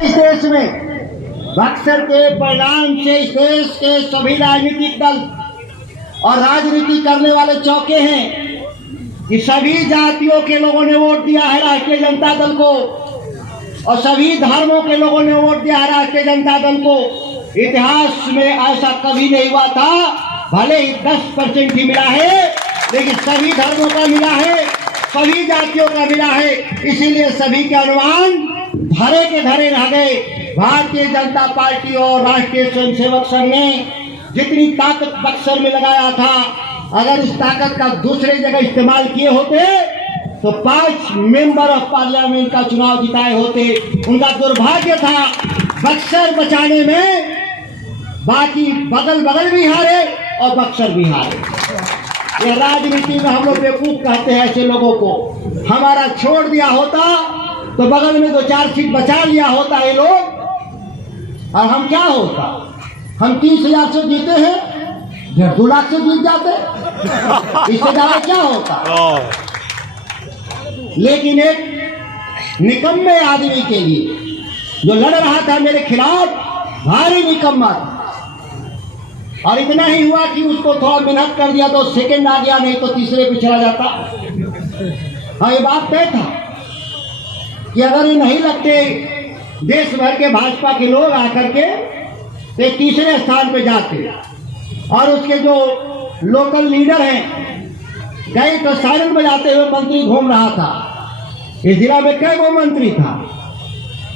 इस देश में बक्सर के परिणाम से इस देश के सभी राजनीतिक दल और राजनीति करने वाले चौंके हैं कि सभी जातियों के लोगों ने वोट दिया है राष्ट्रीय जनता दल को और सभी धर्मों के लोगों ने वोट दिया है राष्ट्रीय जनता दल को। इतिहास में ऐसा कभी नहीं हुआ था। भले ही 10% ही मिला है, लेकिन सभी धर्मों का मिला है, सभी जातियों का मिला है। इसीलिए सभी के अनुमान धरे के धरे रह गए। भारतीय जनता पार्टी और राष्ट्रीय स्वयंसेवक संघ ने जितनी ताकत बक्सर में लगाया था, अगर इस ताकत का दूसरे जगह इस्तेमाल किए होते तो 5 मेंबर ऑफ पार्लियामेंट का चुनाव जिताए होते। उनका दुर्भाग्य था बक्सर बचाने में, बाकी बगल बगल भी हारे और बक्सर भी हारे। यह राजनीति में हम लोग बेवकूफ कहते हैं ऐसे लोगों को। हमारा छोड़ दिया होता तो बगल में 2-4 सीट बचा लिया होता ये लोग, और हम क्या होता, हम 30,000 से जीते हैं, 2 लाख से जीत जाते, इससे ज्यादा क्या होता। लेकिन एक निकम्मे आदमी के लिए जो लड़ रहा था मेरे खिलाफ, भारी निकम्मा था। और इतना ही हुआ कि उसको थोड़ा मेहनत कर दिया तो सेकंड आ गया, नहीं तो तीसरे पे चला जाता। हाँ, ये बात तय था कि अगर ये नहीं लगते देश भर के भाजपा के लोग आकर के तो तीसरे स्थान पे जाते। और उसके जो लोकल लीडर हैं गए तो सायरन बजाते हुए मंत्री घूम रहा था। इस जिला में कई गो मंत्री था,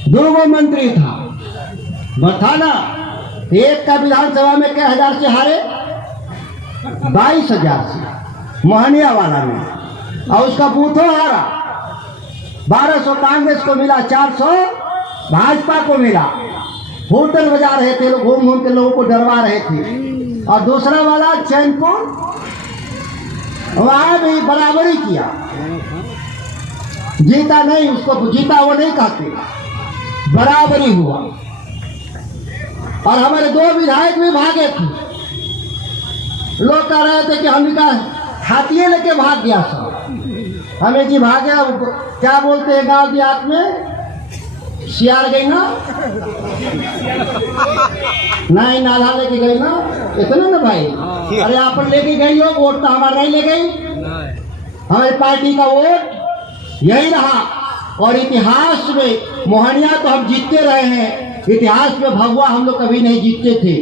2 गो मंत्री था, बता ना। एक का विधानसभा में कई हजार से हारे, 22,000 से मोहनिया वाला में, और उसका बूथों हारा। 1200 कांग्रेस को मिला, 400 भाजपा को मिला। होटल बजा रहे थे लोग, घूम घूम के लोगों को डरवा रहे थे। और दूसरा वाला चैनपुर, वहां भी बराबरी किया, जीता नहीं, उसको जीता वो नहीं कहते, बराबरी हुआ। और हमारे 2 विधायक भी भागे थे। लोग कह रहे थे कि हम का हाथिये लेके भाग गया सब। हमें जी भागे, क्या बोलते हैं गांव देहात में, सियार गई ना, नहीं नाला लेके गई ना, इतना ना भाई। अरे आप लेके गई लोग, वोट तो हमारा नहीं ले गई। हमारी पार्टी का वोट यही रहा। और इतिहास में मोहनिया तो हम जीतते रहे हैं, इतिहास में भगवा हम लोग कभी नहीं जीतते थे।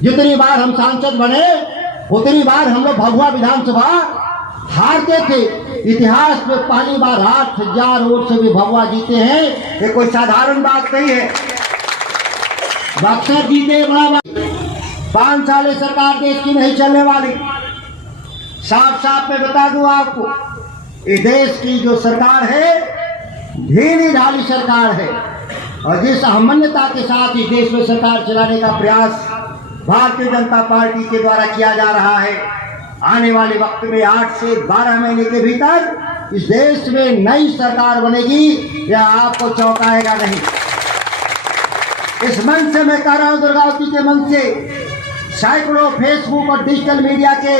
जितनी बार हम सांसद बने उतनी बार हम लोग भगवा विधानसभा हारते थे। इतिहास में पहली बार 8,000 वोट से भी भगवा जीते हैं। ये कोई साधारण बात नहीं है। बक्सर जीते बड़ा बात। 5 साल सरकार देश की नहीं चलने वाली। साफ साफ मैं बता दूं आपको, इस देश की जो सरकार है ढीली ढाली सरकार है। और जिस अहमन्यता के साथ इस देश में सरकार चलाने का प्रयास भारतीय जनता पार्टी के द्वारा किया जा रहा है, आने वाले वक्त में 8 से 12 महीने के भीतर इस देश में नई सरकार बनेगी। यह आपको चौंकाएगा नहीं। इस मंच से मैं कह रहा हूं, दुर्गावती के मंच से, सैकड़ों फेसबुक और डिजिटल मीडिया के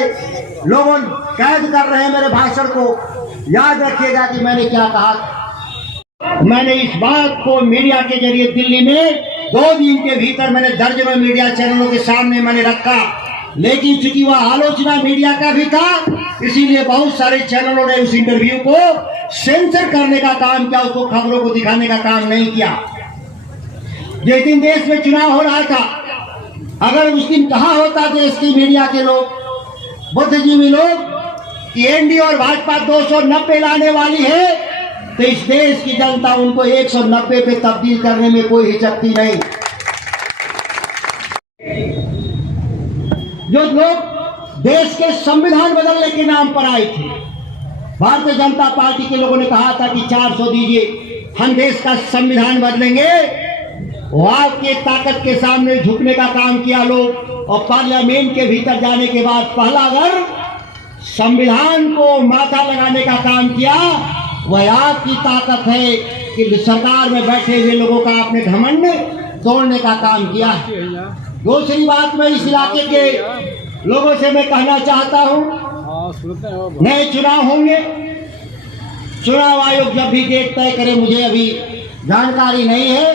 लोगों कैद कर रहे हैं मेरे भाषण को। याद रखिएगा कि मैंने क्या कहा। मैंने इस बात को मीडिया के जरिए दिल्ली में 2 दिन के भीतर मैंने दर्जनों मीडिया चैनलों के सामने मैंने रखा। लेकिन चूंकि वह आलोचना मीडिया का भी था, इसीलिए बहुत सारे चैनलों ने उस इंटरव्यू को सेंसर करने का काम किया, उसको खबरों को दिखाने का काम नहीं किया। जिस दिन देश में चुनाव हो रहा था, अगर उस दिन कहा होता देश की मीडिया के लोग, बुद्धिजीवी लोग, कि एनडीए और भाजपा 290 लाने वाली है, तो इस देश की जनता उनको 190 पे तब्दील करने में कोई हिचकती नहीं। जो लोग देश के संविधान बदलने के नाम पर आए थे, भारतीय जनता पार्टी के लोगों ने कहा था कि 400 दीजिए, हम देश का संविधान बदलेंगे। वो आपके ताकत के सामने झुकने का काम किया लोग। और पार्लियामेंट के भीतर जाने के बाद पहला अगर संविधान को माथा लगाने का काम किया, वह आपकी ताकत है कि सरकार में बैठे हुए लोगों का आपने घमंड तोड़ने का काम किया है। दूसरी बात, मैं इस इलाके के लोगों से मैं कहना चाहता हूं, नए चुनाव होंगे, चुनाव आयोग जब भी डेट तय करे मुझे अभी जानकारी नहीं है,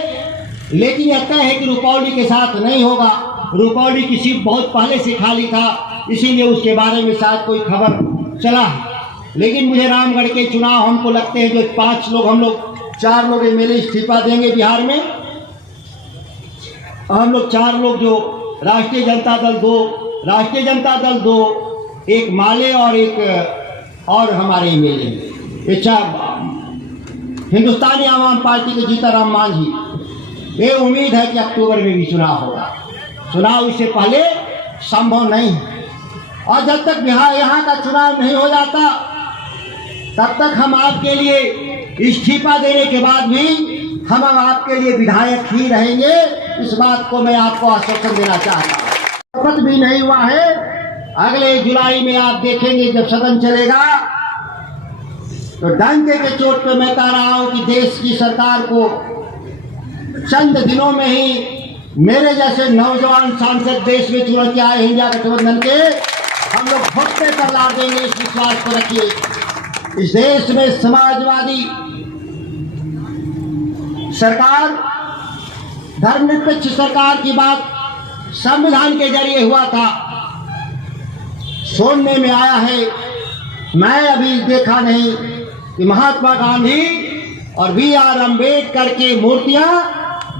लेकिन यह तय है कि रुपौली के साथ नहीं होगा। रुपौली की सीट बहुत पहले से खाली था, इसीलिए उसके बारे में शायद कोई खबर चला। लेकिन मुझे रामगढ़ के चुनाव हमको लगते हैं जो 5 लोग, हम लोग 4 लोग एमएलए इस्तीफा देंगे बिहार में, हम लोग 4 लोग जो राष्ट्रीय जनता दल 2, एक माले और एक और हमारे एमएलए हिंदुस्तानी आवाम पार्टी के जीताराम मांझी। ये उम्मीद है कि अक्टूबर में भी चुनाव होगा। चुनाव इससे पहले संभव नहीं है, और जब तक बिहार यहाँ का चुनाव नहीं हो जाता तब तक हम आपके लिए इस्तीफा देने के बाद भी हम आपके लिए विधायक ही रहेंगे। इस बात को मैं आपको आश्वासन देना चाहता हूँ। शपथ भी नहीं हुआ है, अगले जुलाई में आप देखेंगे जब सदन चलेगा तो डंके के चोट पे मैं कह रहा हूं कि देश की सरकार को चंद दिनों में ही मेरे जैसे नौजवान सांसद देश में चुन के आए इंडिया गठबंधन के, हम लोग घोटते पर ला देंगे। इस विश्वास को रखिए। इस देश में समाजवादी सरकार, धर्मनिरपेक्ष सरकार की बात संविधान के जरिए हुआ था, सुनने में आया है। मैं अभी देखा नहीं कि महात्मा गांधी और बी.आर. अम्बेडकर की मूर्तियां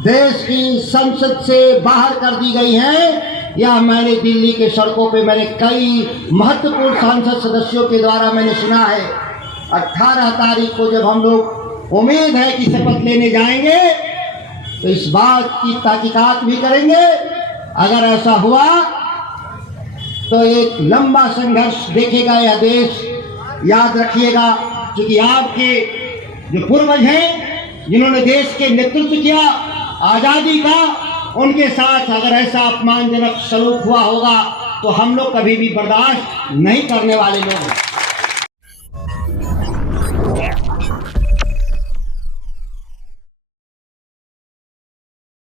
देश की संसद से बाहर कर दी गई हैं। या मैंने दिल्ली के सड़कों पे मैंने कई महत्वपूर्ण सांसद सदस्यों के द्वारा मैंने सुना है। 18 तारीख को जब हम लोग उम्मीद है कि शपथ लेने जाएंगे तो इस बात की तहकीकात भी करेंगे। अगर ऐसा हुआ तो एक लंबा संघर्ष देखेगा यह देश। याद रखिएगा, क्योंकि आपके जो पूर्वज हैं जिन्होंने देश के नेतृत्व किया आज़ादी का, उनके साथ अगर ऐसा अपमानजनक सलूक हुआ होगा तो हम लोग कभी भी बर्दाश्त नहीं करने वाले लोग हैं।